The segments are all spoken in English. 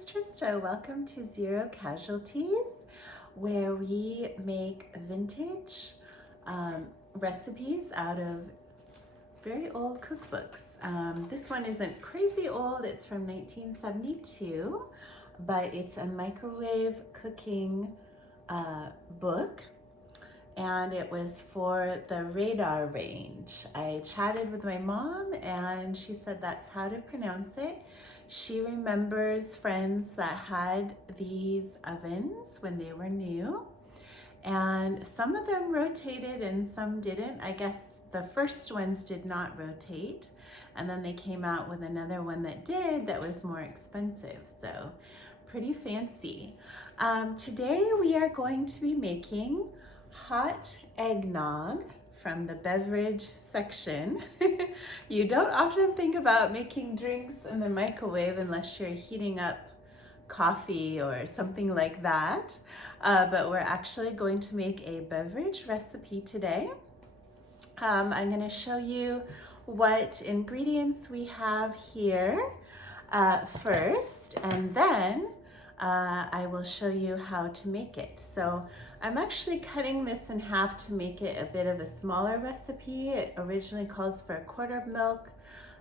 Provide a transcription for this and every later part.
is Trista. Welcome to Zero Casualties, where we make vintage recipes out of very old cookbooks. This one isn't crazy old, it's from 1972, but it's a microwave cooking book, and it was for the Radarange. I chatted with my mom and she said that's how to pronounce it. She remembers friends that had these ovens when they were new, and some of them rotated and some didn't. I guess the first ones did not rotate, and then they came out with another one that did, that was more expensive, so pretty fancy. Today we are going to be making hot eggnog from the beverage section. You don't often think about making drinks in the microwave unless you're heating up coffee or something like that, but we're actually going to make a beverage recipe today. I'm going to show you what ingredients we have here first, and then I will show you how to make it. So I'm actually cutting this in half to make it a bit of a smaller recipe. It originally calls for a quart of milk.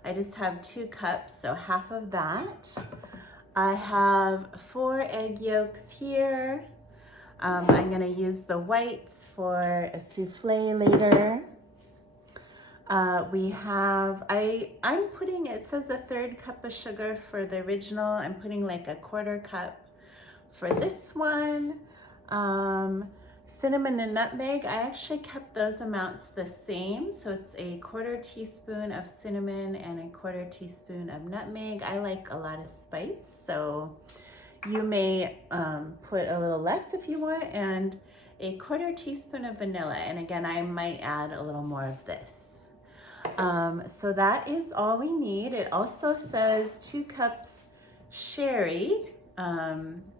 I just have 2 cups, so half of that. I have 4 egg yolks here. I'm gonna use the whites for a souffle later. I'm putting, it says a 1/3 cup of sugar for the original. I'm putting like a 1/4 cup for this one. Cinnamon and nutmeg, I actually kept those amounts the same. So it's a 1/4 teaspoon of cinnamon and a 1/4 teaspoon of nutmeg. I like a lot of spice, so you may put a little less if you want, and a 1/4 teaspoon of vanilla. And again, I might add a little more of this. So that is all we need. It also says 2 cups sherry,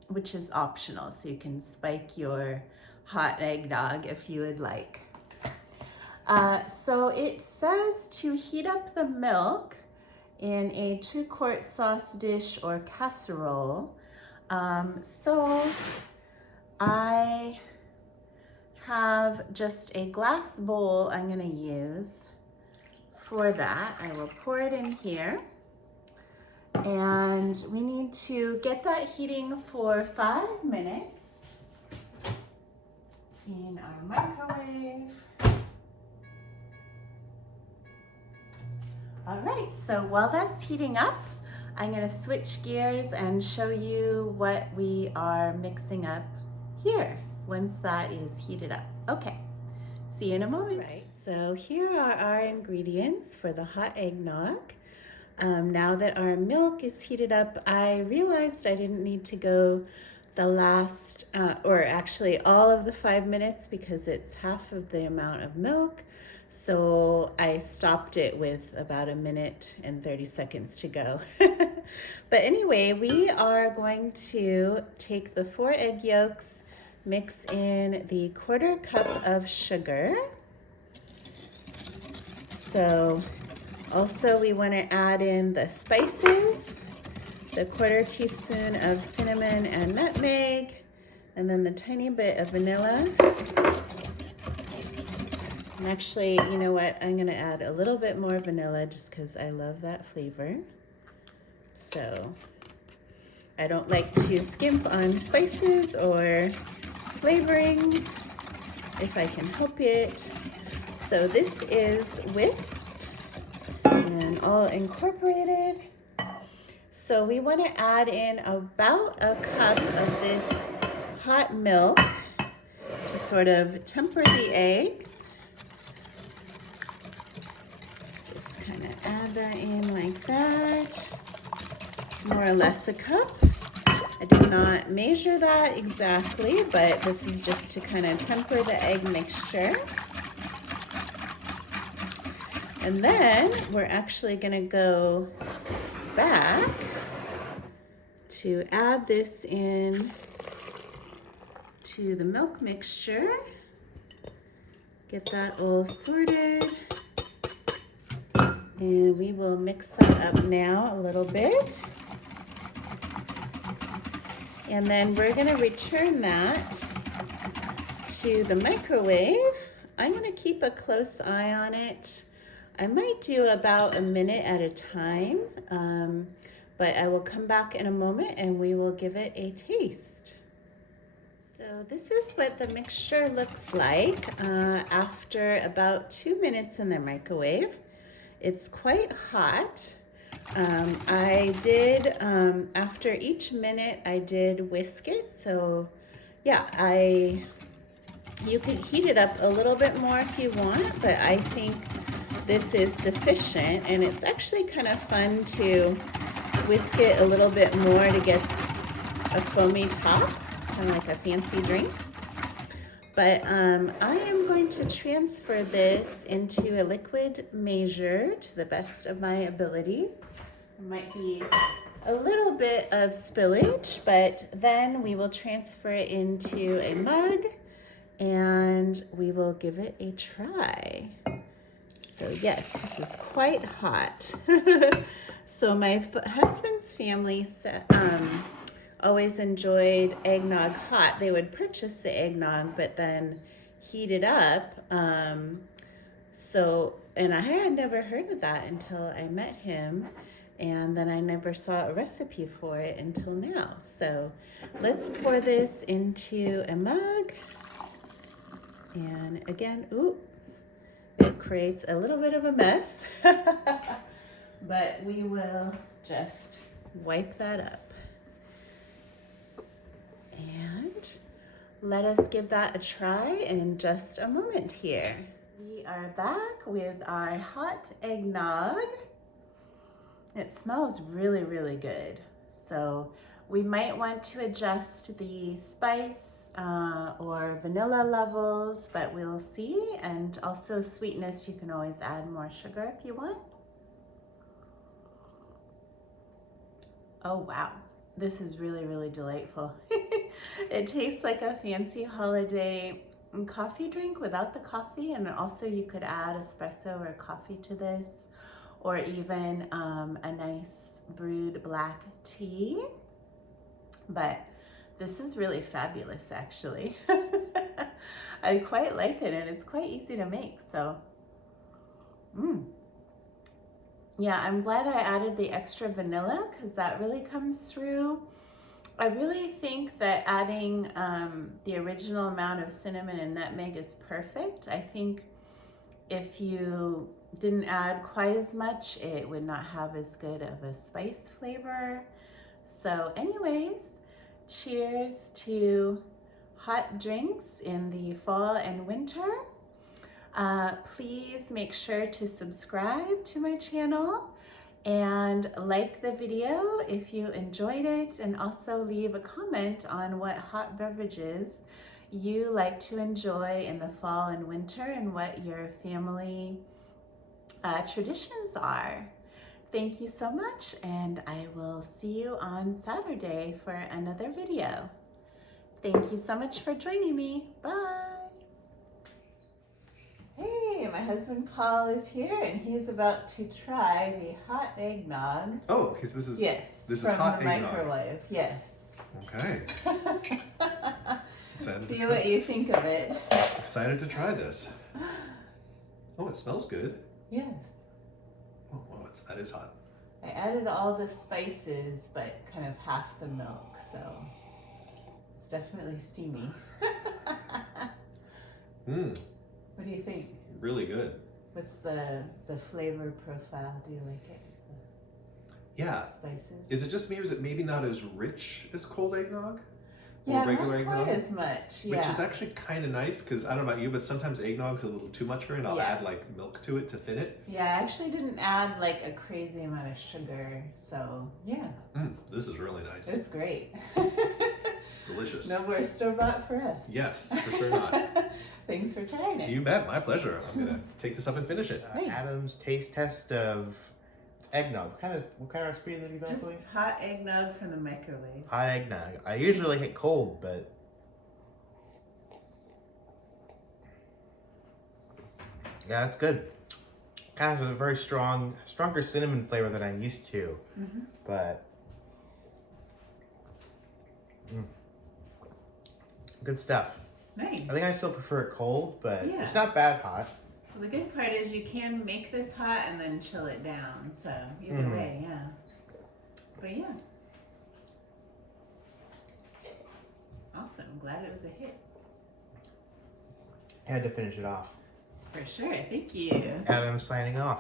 which is optional, so you can spike your hot eggnog if you would like. So it says to heat up the milk in a 2-quart sauce dish or casserole. So I have just a glass bowl I'm going to use for that. I will pour it in here. And we need to get that heating for 5 minutes in our microwave. All right, so while that's heating up, I'm gonna switch gears and show you what we are mixing up here once that is heated up. Okay, see you in a moment. Right, so here are our ingredients for the hot eggnog. Now that our milk is heated up, I realized I didn't need to go the last, or actually all of the 5 minutes, because it's half of the amount of milk. So I stopped it with about 1 minute and 30 seconds to go. But anyway, we are going to take the 4 egg yolks, mix in the 1/4 cup of sugar. So also we want to add in the spices, the 1/4 teaspoon of cinnamon and nutmeg, and then the tiny bit of vanilla. And actually, you know what? I'm going to add a little bit more vanilla just because I love that flavor. So I don't like to skimp on spices or flavorings if I can help it. So this is whisked and all incorporated. So we want to add in about a cup of this hot milk to sort of temper the eggs. Just kind of add that in like that, more or less a cup. I did not measure that exactly, but this is just to kind of temper the egg mixture. And then we're actually going to go back to add this in to the milk mixture. Get that all sorted. And we will mix that up now a little bit. And then we're gonna return that to the microwave. I'm gonna keep a close eye on it. I might do about a minute at a time, but I will come back in a moment and we will give it a taste. So this is what the mixture looks like after about 2 minutes in the microwave. It's quite hot. I did, after each minute, I did whisk it. So yeah, you could heat it up a little bit more if you want, but I think this is sufficient. And it's actually kind of fun to whisk it a little bit more to get a foamy top, kind of like a fancy drink. But I am going to transfer this into a liquid measure to the best of my ability. There might be a little bit of spillage, but then we will transfer it into a mug and we will give it a try. So yes, this is quite hot. So my husband's family always enjoyed eggnog hot. They would purchase the eggnog, but then heat it up. And I had never heard of that until I met him. And then I never saw a recipe for it until now. So let's pour this into a mug. And again, it creates a little bit of a mess. But we will just wipe that up. And let us give that a try in just a moment here. We are back with our hot eggnog. It smells really, really good. So we might want to adjust the spice or vanilla levels, but we'll see. And also sweetness, you can always add more sugar if you want. Oh, wow. This is really, really delightful. It tastes like a fancy holiday coffee drink without the coffee. And also you could add espresso or coffee to this, or even a nice brewed black tea. But this is really fabulous, actually. I quite like it, and it's quite easy to make, so. Yeah, I'm glad I added the extra vanilla because that really comes through. I really think that adding the original amount of cinnamon and nutmeg is perfect. I think if you didn't add quite as much, it would not have as good of a spice flavor. So anyways, cheers to hot drinks in the fall and winter. Please make sure to subscribe to my channel and like the video if you enjoyed it, and also leave a comment on what hot beverages you like to enjoy in the fall and winter and what your family traditions are. Thank you so much, and I will see you on Saturday for another video. Thank you so much for joining me. Bye. Hey, my husband Paul is here, and he's about to try the hot eggnog. Oh, because this is this is hot from the eggnog. microwave. Yes. Okay. Excited See what you think of it. Excited to try this. Oh, it smells good. Yes. Oh, wow, that is hot. I added all the spices, but kind of half the milk, so it's definitely steamy. What do you think? Really good. What's the flavor profile? Do you like it? Yeah. Spices? Is it just me, or is it maybe not as rich as cold eggnog? Yeah, or regular not quite eggnog? as much. Yeah. Which is actually kind of nice, because I don't know about you, but sometimes eggnog's a little too much for me, and I'll add like milk to it to thin it. Yeah, I actually didn't add like a crazy amount of sugar, so yeah. This is really nice. It's great. Delicious. No more store-bought for us. Yes, for sure not. Thanks for trying it. You bet, my pleasure. I'm gonna take this up and finish it. Adam's taste test of eggnog. What kind of recipe is it exactly? Just hot eggnog from the microwave. Hot eggnog. I usually like it cold, but yeah, it's good. Kind of has a very stronger cinnamon flavor than I'm used to. But Good stuff. Nice. I think I still prefer it cold, but Yeah. it's not bad hot. Well, the good part is you can make this hot and then chill it down. So either way, yeah. But yeah. Awesome. I'm glad it was a hit. I had to finish it off. For sure. Thank you. Adam signing off.